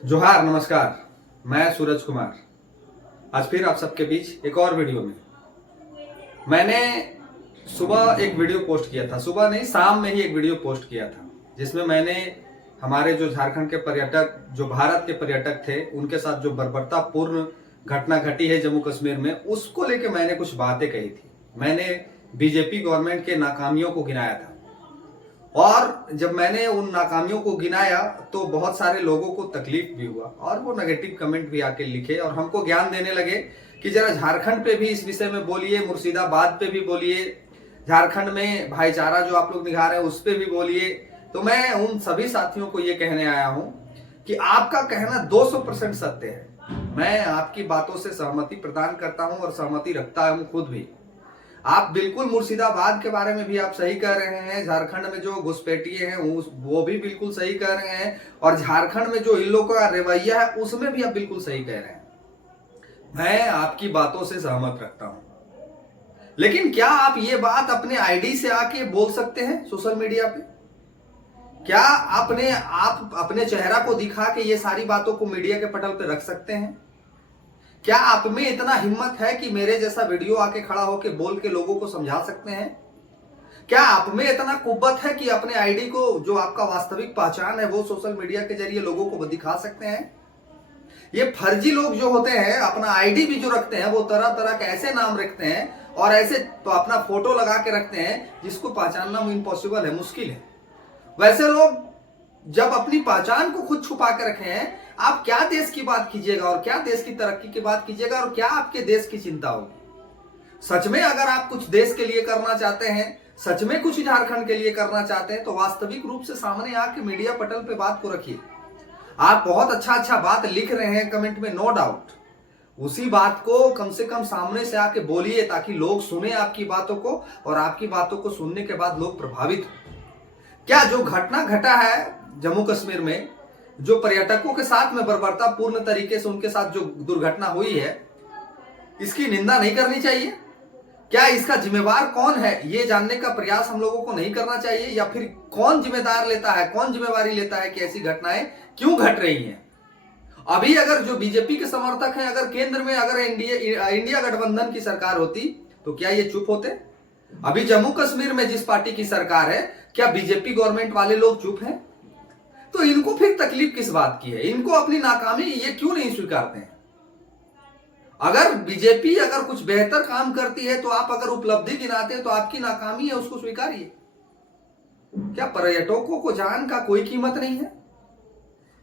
जोहार, नमस्कार। मैं सूरज कुमार आज फिर आप सबके बीच एक और वीडियो में। मैंने सुबह एक वीडियो पोस्ट किया था, सुबह नहीं शाम में ही एक वीडियो पोस्ट किया था, जिसमें मैंने हमारे जो झारखंड के पर्यटक, जो भारत के पर्यटक थे, उनके साथ जो बर्बरतापूर्ण घटना घटी है जम्मू कश्मीर में, उसको लेके मैंने कुछ बातें कही थी। मैंने बीजेपी गवर्नमेंट के नाकामियों को गिनाया था, और जब मैंने उन नाकामियों को गिनाया तो बहुत सारे लोगों को तकलीफ भी हुआ और वो नेगेटिव कमेंट भी आके लिखे और हमको ज्ञान देने लगे कि जरा झारखंड पे भी इस विषय में बोलिए, मुर्शिदाबाद पे भी बोलिए, झारखंड में भाईचारा जो आप लोग निभा रहे हैं उस पे भी बोलिए। तो मैं उन सभी साथियों को ये कहने आया हूं कि आपका कहना 200% सत्य है। मैं आपकी बातों से सहमति प्रदान करता हूं और सहमति रखता हूं खुद भी। आप बिल्कुल मुर्शिदाबाद के बारे में भी आप सही कह रहे हैं, झारखंड में जो घुसपैठिए हैं वो भी बिल्कुल सही कह रहे हैं, और झारखंड में जो इन लोगों का रवैया है उसमें भी आप बिल्कुल सही कह रहे हैं। मैं आपकी बातों से सहमत रखता हूं, लेकिन क्या आप ये बात अपने आईडी से आके बोल सकते हैं सोशल मीडिया पे? क्या आप अपने चेहरा को दिखा के ये सारी बातों को मीडिया के पटल पे रख सकते हैं? क्या आप में इतना हिम्मत है कि मेरे जैसा वीडियो आके खड़ा होके बोल के लोगों को समझा सकते हैं? क्या आप में इतना कुव्वत है कि अपने आईडी को, जो आपका वास्तविक पहचान है, वो सोशल मीडिया के जरिए लोगों को दिखा सकते हैं? ये फर्जी लोग जो होते हैं, अपना आईडी भी जो रखते हैं, वो तरह तरह के ऐसे नाम रखते हैं और ऐसे तो अपना फोटो लगा के रखते हैं जिसको पहचानना इम्पॉसिबल है, मुश्किल है। वैसे लोग जब अपनी पहचान को खुद छुपा के रखे हैं, आप क्या देश की बात कीजिएगा और क्या देश की तरक्की की बात कीजिएगा और क्या आपके देश की चिंता होगी? सच में अगर आप कुछ देश के लिए करना चाहते हैं, सच में कुछ झारखंड के लिए करना चाहते हैं, तो वास्तविक रूप से सामने आके मीडिया पटल पे बात को रखिए। आप बहुत अच्छा बात लिख रहे हैं कमेंट में, नो डाउट, उसी बात को कम से कम सामने से आके बोलिए ताकि लोग सुने आपकी बातों को, और आपकी बातों को सुनने के बाद लोग प्रभावित हो। क्या जो घटना घटा है जम्मू कश्मीर में, जो पर्यटकों के साथ में बर्बरतापूर्ण तरीके से उनके साथ जो दुर्घटना हुई है, इसकी निंदा नहीं करनी चाहिए? क्या इसका जिम्मेवार कौन है ये जानने का प्रयास हम लोगों को नहीं करना चाहिए? या फिर कौन जिम्मेदार लेता है, कौन जिम्मेवारी लेता है कि ऐसी घटनाएं क्यों घट रही हैं? अभी अगर जो बीजेपी के समर्थक हैं, अगर केंद्र में अगर इंडिया गठबंधन की सरकार होती तो क्या ये चुप होते? अभी जम्मू कश्मीर में जिस पार्टी की सरकार है, क्या बीजेपी गवर्नमेंट वाले लोग चुप हैं? तो इनको फिर तकलीफ किस बात की है? इनको अपनी नाकामी ये क्यों नहीं स्वीकारते हैं? अगर बीजेपी अगर कुछ बेहतर काम करती है, तो आप अगर उपलब्धि गिनाते हैं, तो आपकी नाकामी है, उसको स्वीकारिए। क्या पर्यटकों को जान का कोई कीमत नहीं है?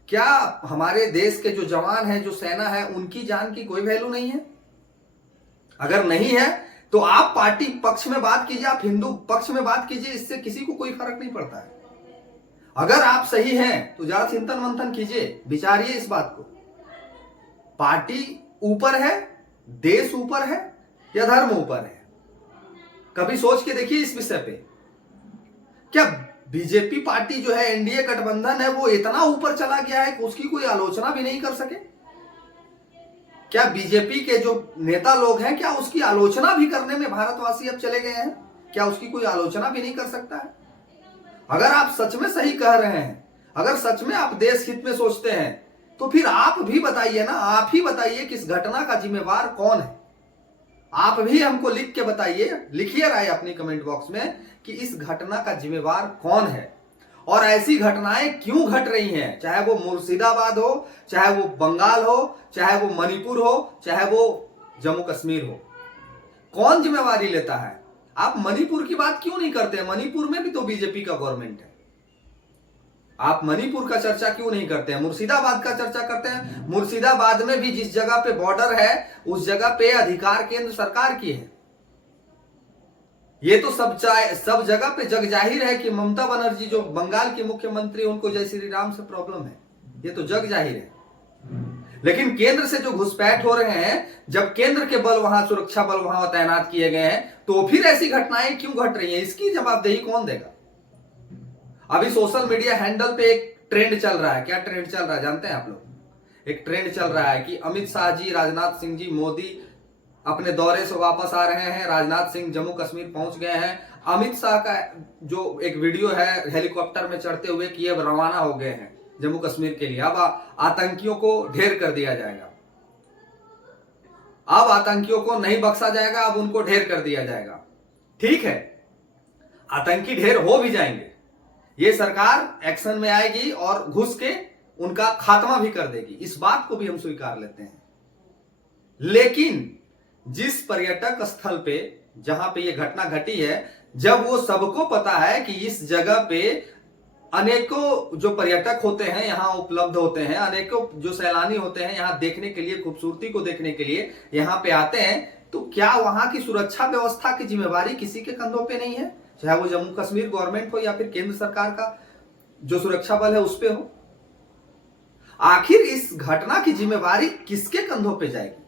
क्या हमारे देश के जो जवान हैं, जो सेना है, उनकी जान की कोई वैल्यू नहीं है? अगर नहीं है तो आप पार्टी पक्ष में बात कीजिए, आप हिंदू पक्ष में बात कीजिए, इससे किसी को कोई फर्क नहीं पड़ता है। अगर आप सही हैं तो जरा चिंतन मंथन कीजिए, विचारिए इस बात को। पार्टी ऊपर है, देश ऊपर है, या धर्म ऊपर है? कभी सोच के देखिए इस विषय पे। क्या बीजेपी पार्टी जो है, एनडीए गठबंधन है, वो इतना ऊपर चला गया है कि उसकी कोई आलोचना भी नहीं कर सके? क्या बीजेपी के जो नेता लोग हैं, क्या उसकी आलोचना भी करने में भारतवासी अब चले गए हैं? क्या उसकी कोई आलोचना भी नहीं कर सकता है? अगर आप सच में सही कह रहे हैं, अगर सच में आप देश हित में सोचते हैं, तो फिर आप भी बताइए ना, आप ही बताइए कि इस घटना का जिम्मेवार कौन है। आप भी हमको लिख के बताइए, लिखिए राय अपनी कमेंट बॉक्स में कि इस घटना का जिम्मेवार कौन है और ऐसी घटनाएं क्यों घट रही हैं, चाहे वो मुर्शिदाबाद हो, चाहे वो बंगाल हो, चाहे वो मणिपुर हो, चाहे वो जम्मू कश्मीर हो। कौन जिम्मेवारी लेता है? आप मणिपुर की बात क्यों नहीं करते? मणिपुर में भी तो बीजेपी का गवर्नमेंट है। आप मणिपुर का चर्चा क्यों नहीं करते हैं? मुर्शिदाबाद का चर्चा करते हैं। मुर्शिदाबाद में भी जिस जगह पे बॉर्डर है, उस जगह पे अधिकार केंद्र सरकार की है। ये तो सब जगह पे जग जाहिर है कि ममता बनर्जी जो बंगाल की मुख्यमंत्री, उनको जय श्री राम से प्रॉब्लम है, ये तो जग जाहिर है। लेकिन केंद्र से जो घुसपैठ हो रहे हैं, जब केंद्र के बल वहां, सुरक्षा बल वहां तैनात किए गए हैं, तो फिर ऐसी घटनाएं क्यों घट रही हैं? इसकी जवाबदेही कौन देगा? अभी सोशल मीडिया हैंडल पे एक ट्रेंड चल रहा है। क्या ट्रेंड चल रहा है जानते हैं आप लोग? एक ट्रेंड चल रहा है कि अमित शाह जी, राजनाथ सिंह जी, मोदी अपने दौरे से वापस आ रहे हैं, राजनाथ सिंह जम्मू कश्मीर पहुंच गए हैं। अमित शाह का जो एक वीडियो है हेलीकॉप्टर में चढ़ते हुए कि ये रवाना हो गए हैं, जम्मू कश्मीर के लिए। अब आतंकियों को ढेर कर दिया जाएगा, अब आतंकियों को नहीं बख्शा जाएगा, अब उनको ढेर कर दिया जाएगा। ठीक है, आतंकी ढेर हो भी जाएंगे, ये सरकार एक्शन में आएगी और घुस के उनका खात्मा भी कर देगी, इस बात को भी हम स्वीकार लेते हैं। लेकिन जिस पर्यटक स्थल पे जहां पे ये घटना घटी है, जब वो सबको पता है कि इस जगह पे अनेकों जो पर्यटक होते हैं यहां उपलब्ध होते हैं, अनेकों जो सैलानी होते हैं यहां देखने के लिए, खूबसूरती को देखने के लिए यहां पे आते हैं, तो क्या वहां की सुरक्षा व्यवस्था की जिम्मेवारी किसी के कंधों पे नहीं है? चाहे वो जम्मू कश्मीर गवर्नमेंट हो या फिर केंद्र सरकार का जो सुरक्षा बल है उस पे हो। आखिर इस घटना की जिम्मेवारी किसके कंधों पे जाएगी?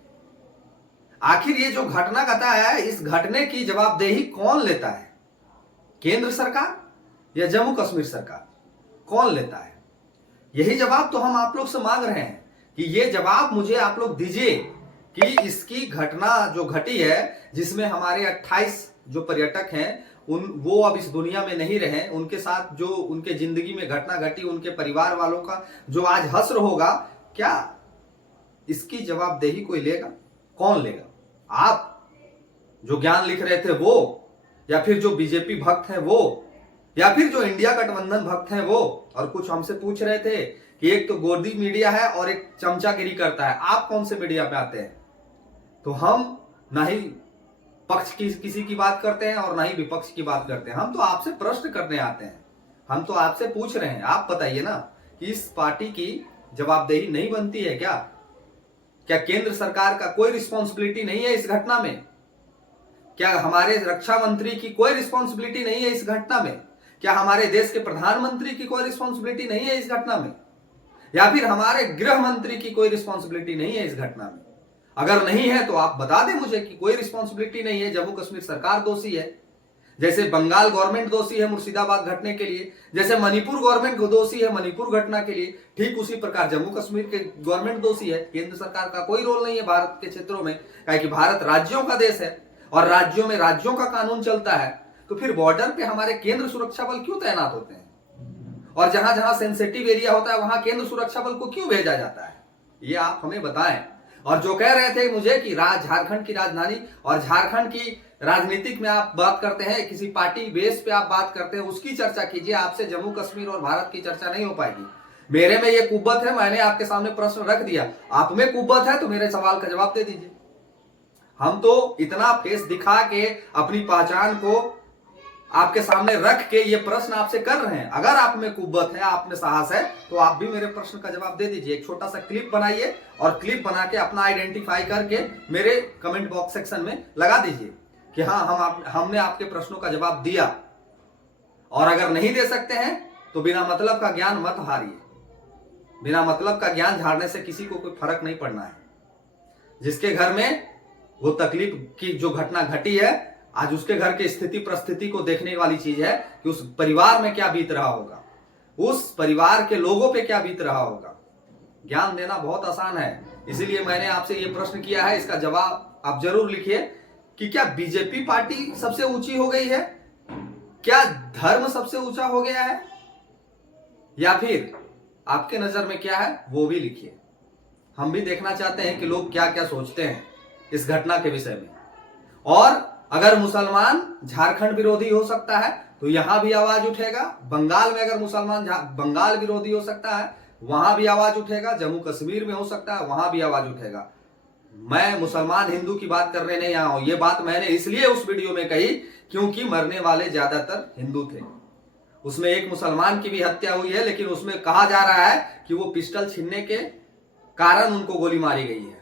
आखिर ये जो घटना घटा है, इस घटने की जवाबदेही कौन लेता है? केंद्र सरकार या जम्मू कश्मीर सरकार? कौन लेता है? यही जवाब तो हम आप लोग से मांग रहे हैं कि ये जवाब मुझे आप लोग दीजिए कि इसकी घटना जो घटी है, जिसमें हमारे 28 जो पर्यटक हैं वो अब इस दुनिया में नहीं रहे, उनके साथ जो उनके जिंदगी में घटना घटी, उनके परिवार वालों का जो आज हश्र होगा, क्या इसकी जवाबदेही कोई लेगा? कौन लेगा? आप जो ज्ञान लिख रहे थे वो, या फिर जो बीजेपी भक्त हैं वो, या फिर जो इंडिया गठबंधन भक्त हैं वो? और कुछ हमसे पूछ रहे थे कि एक तो गोदी मीडिया है और एक चमचागिरी करता है, आप कौन से मीडिया पे आते हैं? तो हम ना ही पक्ष की किसी की बात करते हैं और ना ही विपक्ष की बात करते हैं, हम तो आपसे प्रश्न करने आते हैं, हम तो आपसे पूछ रहे हैं। आप बताइए ना कि इस पार्टी की जवाबदेही नहीं बनती है क्या? क्या केंद्र सरकार का कोई रिस्पॉन्सिबिलिटी नहीं है इस घटना में? क्या हमारे रक्षा मंत्री की कोई रिस्पॉन्सिबिलिटी नहीं है इस घटना में? क्या हमारे देश के प्रधानमंत्री की कोई रिस्पॉन्सिबिलिटी नहीं है इस घटना में? या फिर हमारे गृह मंत्री की कोई रिस्पॉन्सिबिलिटी नहीं है इस घटना में? अगर नहीं है तो आप बता दें मुझे कि कोई रिस्पॉन्सिबिलिटी नहीं है, जम्मू कश्मीर सरकार दोषी है, जैसे बंगाल गवर्नमेंट दोषी है मुर्शिदाबाद घटने के लिए, जैसे मणिपुर गवर्नमेंट दोषी है मणिपुर घटना के लिए, ठीक उसी प्रकार जम्मू कश्मीर के गवर्नमेंट दोषी है। केंद्र सरकार का कोई रोल नहीं है भारत के क्षेत्रों में, क्योंकि भारत राज्यों का देश है और राज्यों में राज्यों का कानून चलता है। तो फिर बॉर्डर पे हमारे केंद्र सुरक्षा बल क्यों तैनात होते हैं? और जहां जहां सेंसिटिव एरिया होता है वहां केंद्र सुरक्षा बल को क्यों भेजा जाता है? ये आप हमें बताएं। और जो कह रहे थे मुझे कि झारखंड की राजधानी और झारखंड की राजनीतिक में आप बात करते हैं, किसी पार्टी बेस पे आप बात करते हैं, उसकी चर्चा कीजिए, आपसे जम्मू कश्मीर और भारत की चर्चा नहीं हो पाएगी। मेरे में ये कुव्वत है, मैंने आपके सामने प्रश्न रख दिया, आप में कुव्वत है तो मेरे सवाल का जवाब दे दीजिए। हम तो इतना फेस दिखा के अपनी पहचान को आपके सामने रख के ये प्रश्न आपसे कर रहे हैं। अगर आप में कुव्वत है, आप में साहस है, तो आप भी मेरे प्रश्न का जवाब दे दीजिए। एक छोटा सा क्लिप बनाइए और क्लिप बना के अपना आइडेंटिफाई करके मेरे कमेंट बॉक्स सेक्शन में लगा दीजिए कि हाँ हमने आपके प्रश्नों का जवाब दिया। और अगर नहीं दे सकते हैं तो बिना मतलब का ज्ञान मत हारिए। बिना मतलब का ज्ञान झाड़ने से किसी को कोई फर्क नहीं पड़ना है। जिसके घर में वो तकलीफ की जो घटना घटी है, आज उसके घर की स्थिति परिस्थिति को देखने वाली चीज है कि उस परिवार में क्या बीत रहा होगा, उस परिवार के लोगों पे क्या बीत रहा होगा। ज्ञान देना बहुत आसान है, इसीलिए मैंने आपसे ये प्रश्न किया है। इसका जवाब आप जरूर लिखिए कि क्या बीजेपी पार्टी सबसे ऊंची हो गई है? क्या धर्म सबसे ऊंचा हो गया है? या फिर आपके नजर में क्या है वो भी लिखिए। हम भी देखना चाहते हैं कि लोग क्या क्या सोचते हैं इस घटना के विषय में। और अगर मुसलमान झारखंड विरोधी हो सकता है तो यहां भी आवाज उठेगा। बंगाल में अगर मुसलमान बंगाल विरोधी हो सकता है वहां भी आवाज उठेगा। जम्मू कश्मीर में हो सकता है वहां भी आवाज उठेगा। मैं मुसलमान हिंदू की बात करने नहीं आया हूं। ये बात मैंने इसलिए उस वीडियो में कही क्योंकि मरने वाले ज्यादातर हिंदू थे। उसमें एक मुसलमान की भी हत्या हुई है, लेकिन उसमें कहा जा रहा है कि वो पिस्टल छीनने के कारण उनको गोली मारी गई है।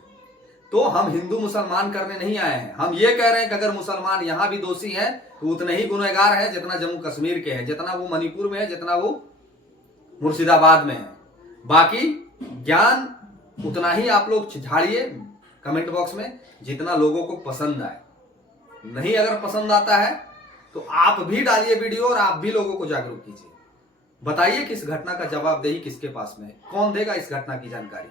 तो हम हिंदू मुसलमान करने नहीं आए हैं। हम ये कह रहे हैं कि अगर मुसलमान यहां भी दोषी हैं तो उतने ही गुनहगार हैं जितना जम्मू कश्मीर के हैं, जितना वो मणिपुर में है, जितना वो मुर्शिदाबाद में है। बाकी ज्ञान उतना ही आप लोग झाड़िए कमेंट बॉक्स में जितना लोगों को पसंद आए। नहीं अगर पसंद आता है तो आप भी डालिए वीडियो और आप भी लोगों को जागरूक कीजिए। बताइए कि इस घटना का जवाबदेही किसके पास में है, कौन देगा इस घटना की जानकारी।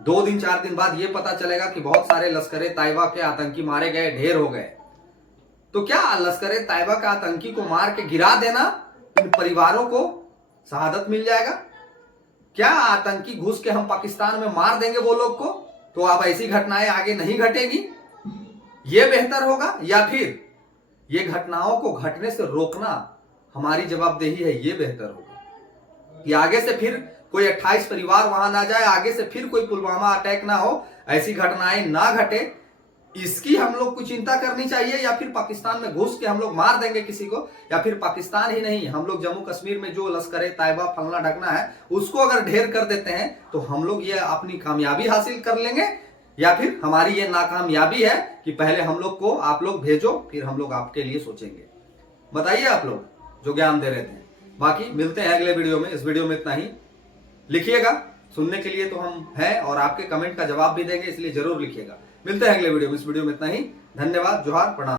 2 दिन 4 दिन बाद यह पता चलेगा कि बहुत सारे लश्कर तैयबा के आतंकी मारे गए, ढेर हो गए। तो क्या लश्कर तैयबा के आतंकी को मार के गिरा देना इन परिवारों को शहादत मिल जाएगा? क्या आतंकी घुस के हम पाकिस्तान में मार देंगे वो लोग को, तो अब ऐसी घटनाएं आगे नहीं घटेगी, ये बेहतर होगा, या फिर ये घटनाओं को घटने से रोकना हमारी जवाबदेही है, ये बेहतर होगा कि आगे से फिर कोई 28 परिवार वहां ना जाए, आगे से फिर कोई पुलवामा अटैक ना हो, ऐसी घटनाएं ना घटे, इसकी हम लोग को चिंता करनी चाहिए, या फिर पाकिस्तान में घुस के हम लोग मार देंगे किसी को, या फिर पाकिस्तान ही नहीं, हम लोग जम्मू कश्मीर में जो लश्कर तैयबा फलना ढकना है उसको अगर ढेर कर देते हैं तो हम लोग ये अपनी कामयाबी हासिल कर लेंगे, या फिर हमारी ये नाकामयाबी है कि पहले हम लोग को आप लोग भेजो, फिर हम लोग आपके लिए सोचेंगे। बताइए आप लोग जो ज्ञान दे रहे थे। बाकी मिलते हैं अगले वीडियो में। इस वीडियो में इतना ही। लिखिएगा, सुनने के लिए तो हम हैं और आपके कमेंट का जवाब भी देंगे, इसलिए जरूर लिखिएगा। मिलते हैं अगले वीडियो में। इस वीडियो में इतना ही। धन्यवाद, जोहार, प्रणाम।